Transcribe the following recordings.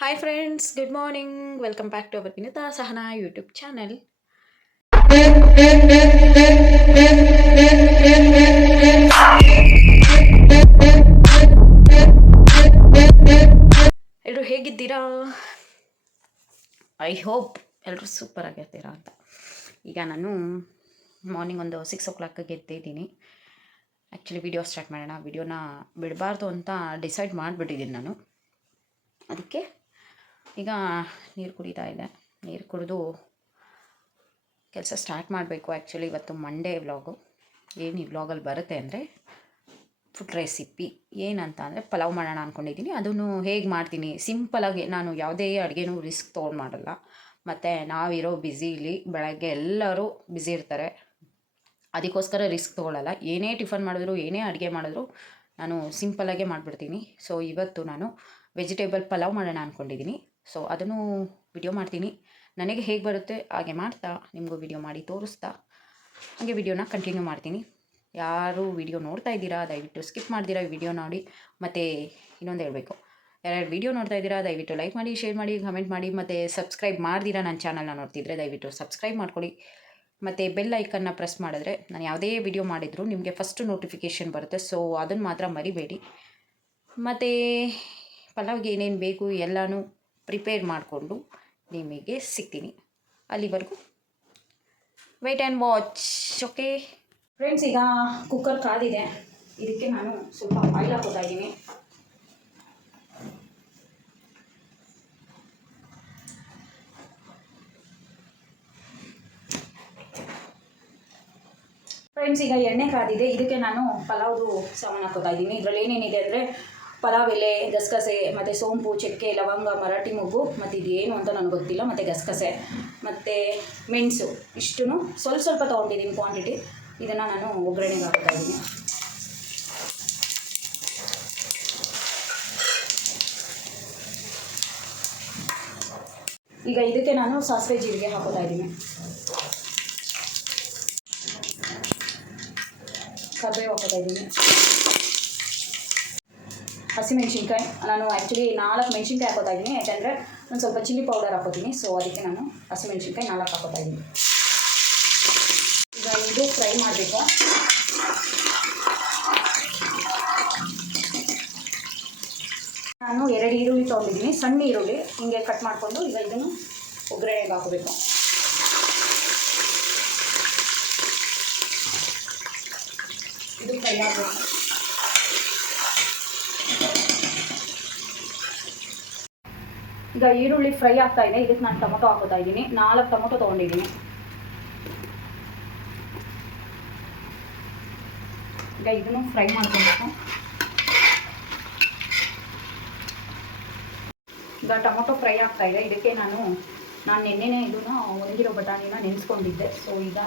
Hi friends, good morning. Welcome back to our Vinita Sahana YouTube channel. ಎಲ್ಲರೂ ಹೇಗಿದ್ದೀರಾ? I hope ಎಲ್ಲರೂ super ಆಗಿರ್ತೀರಾ ಅಂತ. ಈಗ ನಾನು ಮಾರ್ನಿಂಗ್ ಒಂದು 6 o'clock ಎದ್ದಿದ್ದೀನಿ. ಆ್ಯಕ್ಚುಲಿ ವಿಡಿಯೋ ಸ್ಟಾರ್ಟ್ ಮಾಡೋಣ. ವಿಡಿಯೋನ ಬಿಡಬಾರ್ದು ಅಂತ ಡಿಸೈಡ್ ಮಾಡಿಬಿಟ್ಟಿದ್ದೀನಿ ನಾನು. ಅದಕ್ಕೆ ಈಗ ನೀರು ಕುಡಿತಾ ಇದೆ. ನೀರು ಕುಡಿದು ಕೆಲಸ ಸ್ಟಾರ್ಟ್ ಮಾಡಬೇಕು. ಆ್ಯಕ್ಚುಲಿ ಇವತ್ತು ಮಂಡೇ ವ್ಲಾಗು. ಏನು ಈ ವ್ಲಾಗಲ್ಲಿ ಬರುತ್ತೆ ಅಂದರೆ ಫುಡ್ ರೆಸಿಪಿ ಏನಂತ ಅಂದರೆ ಪಲಾವ್ ಮಾಡೋಣ ಅಂದ್ಕೊಂಡಿದ್ದೀನಿ. ಅದನ್ನು ಹೇಗೆ ಮಾಡ್ತೀನಿ ಸಿಂಪಲಾಗಿ. ನಾನು ಯಾವುದೇ ಅಡುಗೆನೂ ರಿಸ್ಕ್ ತೊಗೊಂಡು ಮಾಡಲ್ಲ. ಮತ್ತು ನಾವಿರೋ ಬ್ಯುಸಿಲಿ ಬೆಳಗ್ಗೆ ಎಲ್ಲರೂ ಬ್ಯುಸಿ ಇರ್ತಾರೆ, ಅದಕ್ಕೋಸ್ಕರ ರಿಸ್ಕ್ ತೊಗೊಳ್ಳಲ್ಲ. ಏನೇ ಟಿಫನ್ ಮಾಡಿದ್ರು ಏನೇ ಅಡುಗೆ ಮಾಡಿದ್ರು ನಾನು ಸಿಂಪಲಾಗೇ ಮಾಡಿಬಿಡ್ತೀನಿ. ಸೊ ಇವತ್ತು ನಾನು ವೆಜಿಟೇಬಲ್ ಪಲಾವ್ ಮಾಡೋಣ ಅಂದ್ಕೊಂಡಿದ್ದೀನಿ. ಸೊ ಅದನ್ನು ವಿಡಿಯೋ ಮಾಡ್ತೀನಿ. ನನಗೆ ಹೇಗೆ ಬರುತ್ತೆ ಹಾಗೆ ಮಾಡ್ತಾ ನಿಮಗೂ ವಿಡಿಯೋ ಮಾಡಿ ತೋರಿಸ್ತಾ ಹಾಗೆ ವಿಡಿಯೋನ ಕಂಟಿನ್ಯೂ ಮಾಡ್ತೀನಿ. ಯಾರು ವಿಡಿಯೋ ನೋಡ್ತಾ ಇದ್ದೀರಾ ದಯವಿಟ್ಟು ಸ್ಕಿಪ್ ಮಾಡ್ದಿರಾ ವಿಡಿಯೋ ನೋಡಿ. ಮತ್ತು ಇನ್ನೊಂದು ಹೇಳಬೇಕು, ಯಾರ್ಯಾರು ವಿಡಿಯೋ ನೋಡ್ತಾ ಇದ್ದೀರಾ ದಯವಿಟ್ಟು ಲೈಕ್ ಮಾಡಿ, ಶೇರ್ ಮಾಡಿ, ಕಮೆಂಟ್ ಮಾಡಿ. ಮತ್ತು ಸಬ್ಸ್ಕ್ರೈಬ್ ಮಾಡ್ದಿರಾ ನನ್ನ ಚಾನಲ್ನ ನೋಡ್ತಿದ್ರೆ ದಯವಿಟ್ಟು ಸಬ್ಸ್ಕ್ರೈಬ್ ಮಾಡ್ಕೊಳ್ಳಿ. ಮತ್ತು ಬೆಲ್ ಐಕನ್ನ ಪ್ರೆಸ್ ಮಾಡಿದ್ರೆ ನಾನು ಯಾವುದೇ ವಿಡಿಯೋ ಮಾಡಿದರೂ ನಿಮಗೆ ಫಸ್ಟ್ ನೋಟಿಫಿಕೇಷನ್ ಬರುತ್ತೆ. ಸೊ ಅದನ್ನು ಮಾತ್ರ ಮರಿಬೇಡಿ. ಮತ್ತು ಪಲಾವ್ಗೆ ಏನೇನು ಬೇಕು ಎಲ್ಲನೂ ಪ್ರಿಪೇರ್ ಮಾಡಿಕೊಂಡು ನಿಮಗೆ ಸಿಗ್ತೀನಿ. ಅಲ್ಲಿವರೆಗೂ wait and watch. Okay friends, ಈಗ ಕುಕ್ಕರ್ ಕಾದಿದೆ. ಇದಕ್ಕೆ ನಾನು ಸ್ವಲ್ಪ ಆಯಿಲ್ ಹಾಕೋತಾ ಇದ್ದೀನಿ. ಫ್ರೆಂಡ್ಸ್, ಈಗ ಎಣ್ಣೆ ಕಾದಿದೆ. ಇದಕ್ಕೆ ನಾನು ಪಲಾವ್ದು ಸಾಮಾನು ಹಾಕೋತಾ ಇದ್ದೀನಿ. ಇದರಲ್ಲಿ ಏನೇನಿದೆ ಅಂದರೆ ಪಲಾವ್ ಎಲೆ, ಗಸಗಸೆ, ಮತ್ತು ಸೋಂಪು, ಚಕ್ಕೆ, ಲವಂಗ, ಮರಾಠಿ ಮೊಗ್ಗು, ಮತ್ತು ಇದು ಏನು ಅಂತ ನನಗೆ ಗೊತ್ತಿಲ್ಲ, ಮತ್ತು ಗಸಗಸೆ ಮತ್ತು ಮೆಣಸು ಇಷ್ಟೂ ಸ್ವಲ್ಪ ತೊಗೊಂಡಿದ್ದೀನಿ ಕ್ವಾಂಟಿಟಿ. ಇದನ್ನು ನಾನು ಒಗ್ಗರಣೆಗೆ ಹಾಕ್ತಾ ಇದ್ದೀನಿ. ಈಗ ಇದಕ್ಕೆ ನಾನು ಸಾಸಿವೆ ಜೀರಿಗೆ ಹಾಕೋತಾ ಇದ್ದೀನಿ. ಕರಿಬೇವು ಹಾಕೋತಾ ಇದ್ದೀನಿ. ಹಸಿಮೆಣ್ಸಿನ್ಕಾಯಿ ನಾನು ಆ್ಯಕ್ಚುಲಿ 4 ಮೆಣಸಿನ್ಕಾಯಿ ಹಾಕೋತಾ ಇದ್ದೀನಿ. ಯಾಕೆಂದರೆ ನಾನು ಸ್ವಲ್ಪ ಚಿಲ್ಲಿ ಪೌಡರ್ ಹಾಕೋತೀನಿ. ಸೊ ಅದಕ್ಕೆ ನಾನು ಹಸಿಮೆಣ್ಸಿನ್ಕಾಯಿ 4 ಹಾಕೋತಾ ಇದ್ದೀನಿ. ಈಗ ಇದು ಫ್ರೈ ಮಾಡಬೇಕು. ನಾನು 2 ಈರುಳ್ಳಿ ತೊಗೊಂಡಿದ್ದೀನಿ, ಸಣ್ಣ ಈರುಳ್ಳಿ ಹಿಂಗೆ ಕಟ್ ಮಾಡಿಕೊಂಡು ಈಗ ಇದನ್ನು ಒಗ್ಗರಣೆಗೆ ಹಾಕಬೇಕು. ಇದು ಫ್ರೈ ಆಗಬೇಕು. ಈಗ ಈರುಳ್ಳಿ ಫ್ರೈ ಆಗ್ತಾ ಇದೆ. ಇದಕ್ಕೆ ನಾನು ಟೊಮೊಟೊ ಹಾಕೋತಾ ಇದ್ದೀನಿ. 4 ಟೊಮೊಟೊ ತೊಗೊಂಡಿದ್ದೀನಿ. ಈಗ ಇದನ್ನು ಫ್ರೈ ಮಾಡ್ಕೊಬೇಕು. ಈಗ ಟೊಮೊಟೊ ಫ್ರೈ ಆಗ್ತಾ ಇದೆ. ಇದಕ್ಕೆ ನಾನು ನಿನ್ನೆನೇ ಇದನ್ನು ಒಣಗಿರೋ ಬಟಾಣಿನ ನೆನೆಸ್ಕೊಂಡಿದ್ದೆ. ಸೊ ಈಗ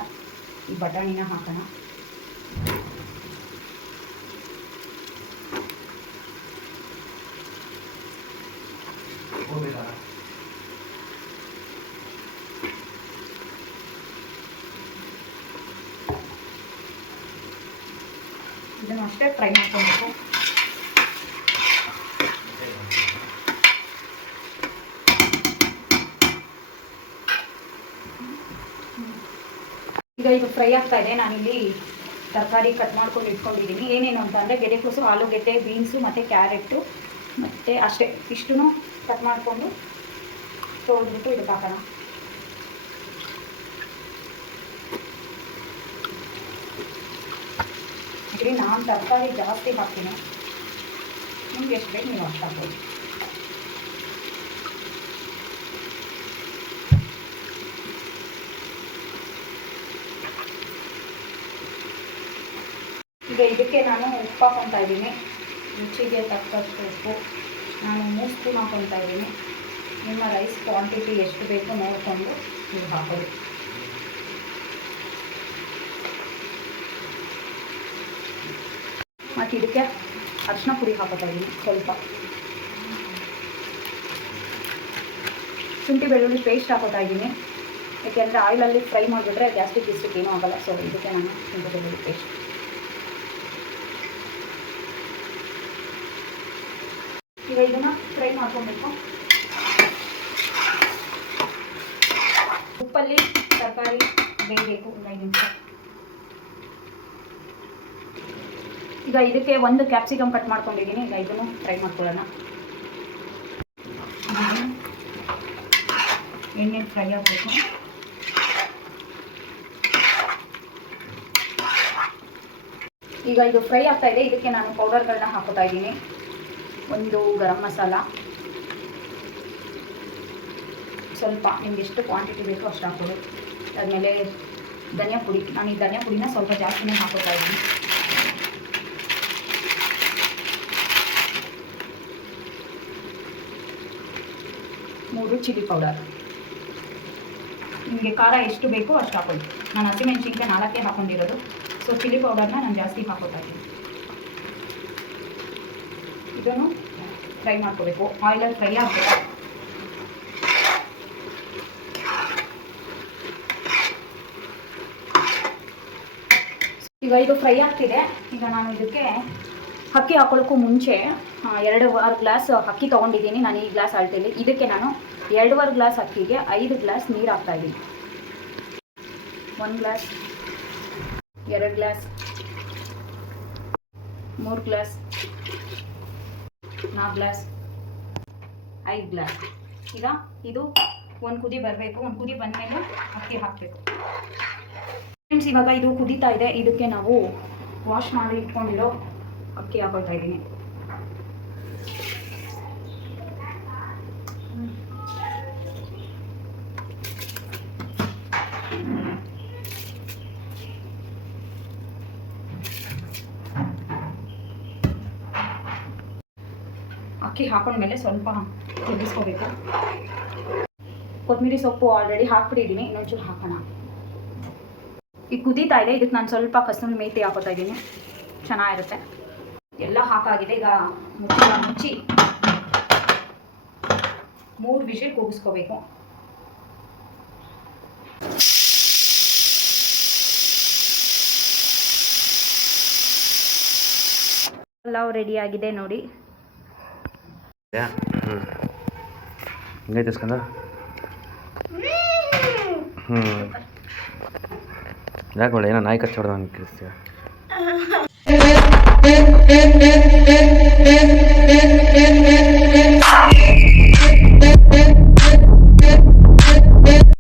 ಈ ಬಟಾಣಿನ ಹಾಕೋಣ. ಇದನ್ನು ಅಷ್ಟೇ ಫ್ರೈ ಮಾಡ್ಕೊಬೇಕು. ಈಗ ಇದು ಫ್ರೈ ಆಗ್ತಾ ಇದೆ. ನಾನಿಲ್ಲಿ ತರಕಾರಿ ಕಟ್ ಮಾಡ್ಕೊಂಡು ಇಟ್ಕೊಂಡಿದ್ದೀನಿ. ಏನೇನು ಅಂತ ಅಂದರೆ ಗೆಡ್ಡೆಕೋಸು, ಆಲೂಗೆಡ್ಡೆ, ಬೀನ್ಸು ಮತ್ತು ಕ್ಯಾರೆಟು ಮತ್ತು ಅಷ್ಟೇ ಇಷ್ಟೂ ಕಟ್ ಮಾಡಿಕೊಂಡು ತೊಳೆದ್ಬಿಟ್ಟು ಇದಕ್ಕೆ ಹಾಕೋಣ. ಆ್ಯಕ್ಚುಲಿ ನಾನು ತರಕಾರಿ ಜಾಸ್ತಿ ಹಾಕ್ತೀನಿ. ನಿಮ್ಗೆ ಎಷ್ಟು ಬೇಕು ನೀವು ಅಷ್ಟು ಹಾಕ್ಬೋದು. ಈಗ ಇದಕ್ಕೆ ನಾನು ಉಪ್ಪು ಹಾಕ್ಕೊತಾ ಇದ್ದೀನಿ. ರುಚಿಗೆ ತಕ್ಕಷ್ಟು ಉಪ್ಪು ನಾನು 3 ಸ್ಪೂನ್ ಹಾಕ್ಕೊತಾ ಇದ್ದೀನಿ. ನಿಮ್ಮ ರೈಸ್ ಕ್ವಾಂಟಿಟಿ ಎಷ್ಟು ಬೇಕು ನೋಡಿಕೊಂಡು ನೀವು ಹಾಕೋದು. ಮತ್ತು ಇದಕ್ಕೆ ಅರಿಶಿನ ಪುಡಿ ಹಾಕೋತಾ ಇದ್ದೀನಿ ಸ್ವಲ್ಪ. ಶುಂಠಿ ಬೆಳ್ಳುಳ್ಳಿ ಪೇಸ್ಟ್ ಹಾಕೋತಾ ಇದ್ದೀನಿ. ಏಕೆಂದರೆ ಆಯಿಲಲ್ಲಿ ಫ್ರೈ ಮಾಡಿಬಿಟ್ರೆ ಗ್ಯಾಸ್ಟ್ರಿಕ್ ಏನೂ ಆಗೋಲ್ಲ. ಸೊ ಇದಕ್ಕೆ ನಾನು ಶುಂಠಿ ಬೆಳ್ಳುಳ್ಳಿ ಪೇಸ್ಟ್. ಈಗ ಇದನ್ನು ಫ್ರೈ ಮಾಡ್ಕೊಬೇಕು. ಈಗ ಇದಕ್ಕೆ ಒಂದು ಕ್ಯಾಪ್ಸಿಕಮ್ ಕಟ್ ಮಾಡ್ಕೊಂಡಿದ್ದೀನಿ. ಈಗ ಇದನ್ನು ಫ್ರೈ ಮಾಡ್ಕೊಳ್ಳೋಣ. ಎಣ್ಣೆ ಫ್ರೈ ಆಗಬೇಕು. ಈಗ ಇದು ಫ್ರೈ ಆಗ್ತಾ ಇದೆ. ಇದಕ್ಕೆ ನಾನು ಪೌಡರ್ಗಳನ್ನ ಹಾಕೋತಾ ಇದ್ದೀನಿ. ಒಂದು ಗರಂ ಮಸಾಲ, ಸ್ವಲ್ಪ ನಿಮ್ಗೆ ಎಷ್ಟು ಕ್ವಾಂಟಿಟಿ ಬೇಕೋ ಅಷ್ಟು ಹಾಕೋದು. ಆದಮೇಲೆ ಧನಿಯಾ ಪುಡಿ, ನಾನು ಈ ಧನಿಯಾ ಪುಡಿನ ಸ್ವಲ್ಪ ಜಾಸ್ತಿನೇ ಹಾಕೋತಾ ಇದ್ದೀನಿ. ಮೂರು ಚಿಲ್ಲಿ ಪೌಡರ್. ನಿಮಗೆ ಖಾರ ಎಷ್ಟು ಬೇಕೋ ಅಷ್ಟು ಹಾಕೊಳ್ಳಿ. ನಾನು ಹಸಿಮೆಣಸಿನ್ಕಾಯಿ 4 ಹಾಕೊಂಡಿರೋದು. ಸೊ ಚಿಲ್ಲಿ ಪೌಡರ್ನ ನಾನು ಜಾಸ್ತಿ ಹಾಕೋತಾ ಇದ್ದೀನಿ. ಇದನ್ನು ಫ್ರೈ ಮಾಡ್ಕೋಬೇಕು. ಆಯಿಲಲ್ಲಿ ಫ್ರೈ ಆಗಬೇಕು. ಈಗ ಇದು ಫ್ರೈ ಆಗ್ತಿದೆ. ಈಗ ನಾನು ಇದಕ್ಕೆ ಅಕ್ಕಿ ಹಾಕೊಳ್ಳೋಕ್ಕೂ ಮುಂಚೆ 2 ಗ್ಲಾಸ್ ಅಕ್ಕಿ ತೊಗೊಂಡಿದ್ದೀನಿ ನಾನು ಈ ಗ್ಲಾಸ್ ಅಳತೆಯಲ್ಲಿ. ಇದಕ್ಕೆ ನಾನು 2.5 ಗ್ಲಾಸ್ ಅಕ್ಕಿಗೆ 5 ಗ್ಲಾಸ್ ನೀರು ಹಾಕ್ತಾಯಿದ್ದೀನಿ. 1 glass, 2 glass, 3 glass, 4 glass, 5 glass. ಈಗ ಇದು ಒಂದು ಕುದಿ ಬರಬೇಕು. ಒಂದು ಕುದಿ ಬಂದಮೇಲೆ ಅಕ್ಕಿ ಹಾಕಬೇಕು. ಫ್ರೆಂಡ್ಸ್, ಇವಾಗ ಇದು ಕುದೀತಾ ಇದೆ. ಇದಕ್ಕೆ ನಾವು ವಾಶ್ ಮಾಡಿ ಇಟ್ಕೊಂಡಿರೋ ಅಕ್ಕಿ ಹಾಕೊಳ್ತಾ ಇದ್ದೀನಿ. ಅಕ್ಕಿ ಹಾಕೊಂಡ್ಮೇಲೆ ಸ್ವಲ್ಪ ಕುದಿಸ್ಕೋಬೇಕು. ಕೊತ್ತಂಬರಿ ಸೊಪ್ಪು ಆಲ್ರೆಡಿ ಹಾಕ್ಬಿಟ್ಟಿದ್ದೀನಿ. ಇನ್ನೊಂಚೂರು ಹಾಕೋಣ. ಈಗ ಕುದೀತಾ ಇದೆ. ಇದಕ್ಕೆ ನಾನು ಸ್ವಲ್ಪ ಕಸೂರಿ ಮೇಥಿ ಹಾಕೋತಾ ಇದ್ದೀನಿ. ಚೆನ್ನಾಗಿರುತ್ತೆ. ಎಲ್ಲ ಹಾಕಾಗಿದೆ. ಈಗ ಮುಚ್ಚಿ 3 ವಿಷಲ್ ಕೂಗಿಸ್ಕೋಬೇಕು. ಪಲಾವ್ ರೆಡಿ ಆಗಿದೆ ನೋಡಿ. ಹಿಂಗೈತೆ ಸ್ಕಂದ. ಯಾಕೆ ಒಳ್ಳೆ ಏನೋ ನಾಯಿ ಕಚ್ಚೋಡ್ದ ಅಂತ ಕೇಳಿಸ್ತೀಯ.